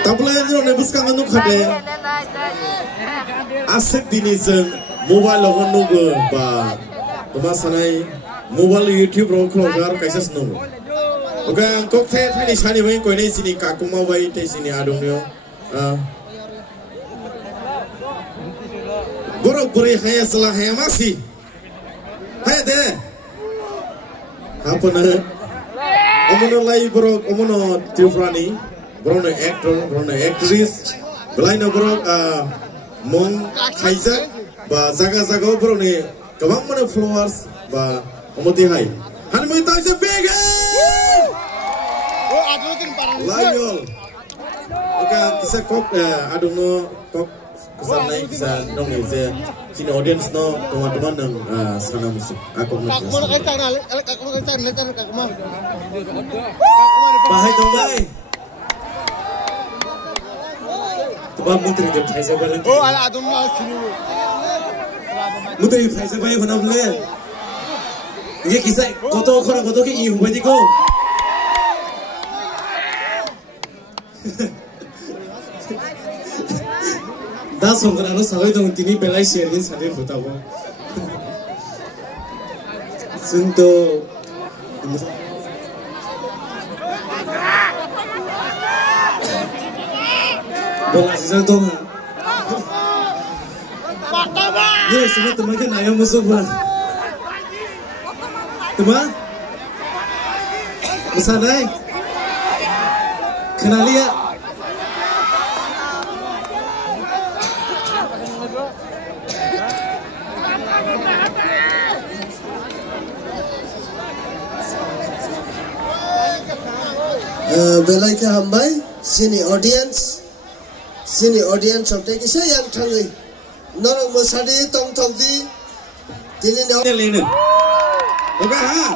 Tabla yang orang buskan anu kade. Asik dini sen mobile lawan nugu ba. Tuma sanai mobile YouTube rong keluar kaisas nugu. Oke, kok saya ni sani bayi kau ni sini kakuma bayi te sini adung yo. Borok beri hanya selah hanya masih. Hanya deh. Apa nak? Omono lagi borok omono Tiffany. Borok na actor, borok na actress. Belain borok mong kaisa. Ba jaga borok ni kabang mana followers ba omoti hai. Hani mau tahu sebega. Oh, aduh tu parang. Layol. Oke, kita kok adung no kok kesan naik bisa dong ni je. Sini audience no teman-teman yang sana musik. Aku nak. Aku nak kacang, aku nak kacang, aku mah. Bahai dong bahai. Tuh muteri jam saya sebalik. Oh, ala adung no sini. Muteri saya sebalik mana boleh? Ini kisah kotor ke iu badi ko. दा संग्रानो सावै दं तिनी बेलाय शेरगिन सादे फुताबो जोंथ' बलासिजों दं ने समा तमाके नाया मुसुबा तमा मुसानाय खोनालिया belai ke hambai sini audience sampai kisah yang thangai norong masadi tong di tini nyaw ni lene oke ha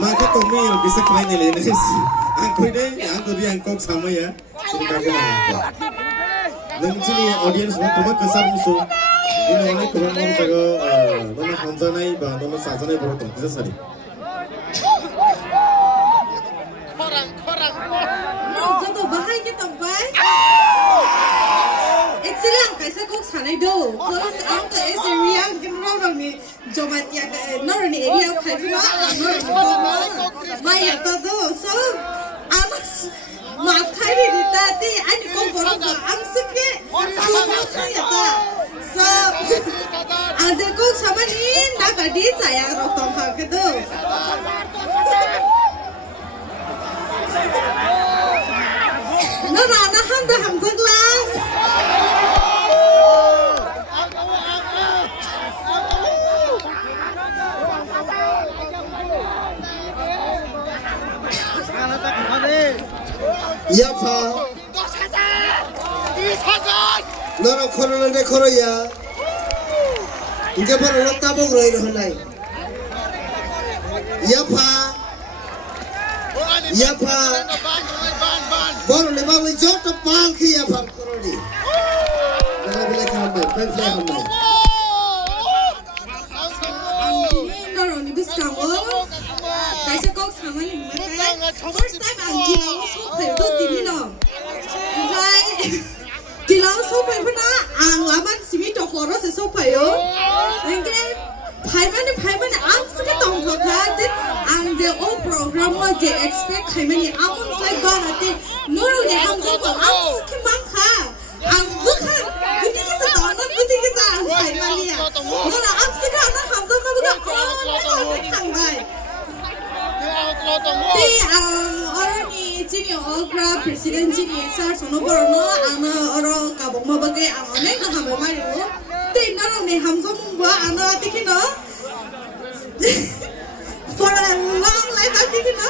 maka kami bisa kena ni lene aku ini aku dia kok sama ya sini kaki nang sini audience cuma kesan musuh ini orang kurang orang jaga mana hamzanai ba mana sajanai berotong bisa sari kaisa kok sanai do first ang ka area kin ro ni jomatia no ni area phaiwa no mai ta do so amas ma khai ri ta ti ani ko boro ko am sikhe ya ta so anje ko samani na ka di chaya ro tong kha ke do no na na ham da ham jagla ya pa noro khoro nang khoro ya inge par lo tabong roi ro nai ya pa bor le ba we jot pang khi ya pa khoro ni na bile kham mai pen play ham mai noro ni bis kam o kaisa kok sama ni first time ang dilaw so phayo tini no lai dilaw so phayo na ang laman simi to khoro se so phayo engke phaiman ang sike tong thokha de ang de o program wa je expect khaimani amun sai ba ate noro ni ang so ko ang sike mang kha ang bukha buti ke sa na buti ke sa ang khaimani ya noro ang sike na ham so ma buka ko thang bai ti orang ni cini Ogra presiden cini sar sono borono ana oro kabong mabage amane na hambe mari mo ti naro ni hamzo mungwa ana tikino for a long life tikino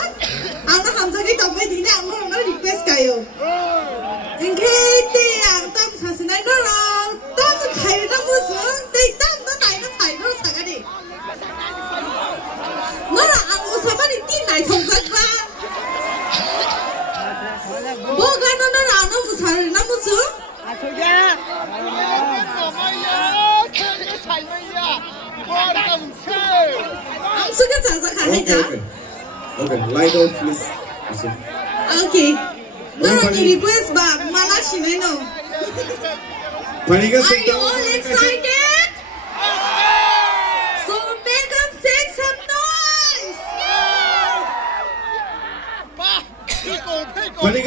ana hamzo ki tomai dine amro na request kayo engke ti ang tam sasinai noro tam khai na musu ti tam na nai na khai no sagani noro ang usamani ti nai thong sakba boga no no ano musari na musu atoya ang suka sa khanai ja okay lie down please okay Noroni request ba mana sinai no. Are you all excited? So make them say some noise.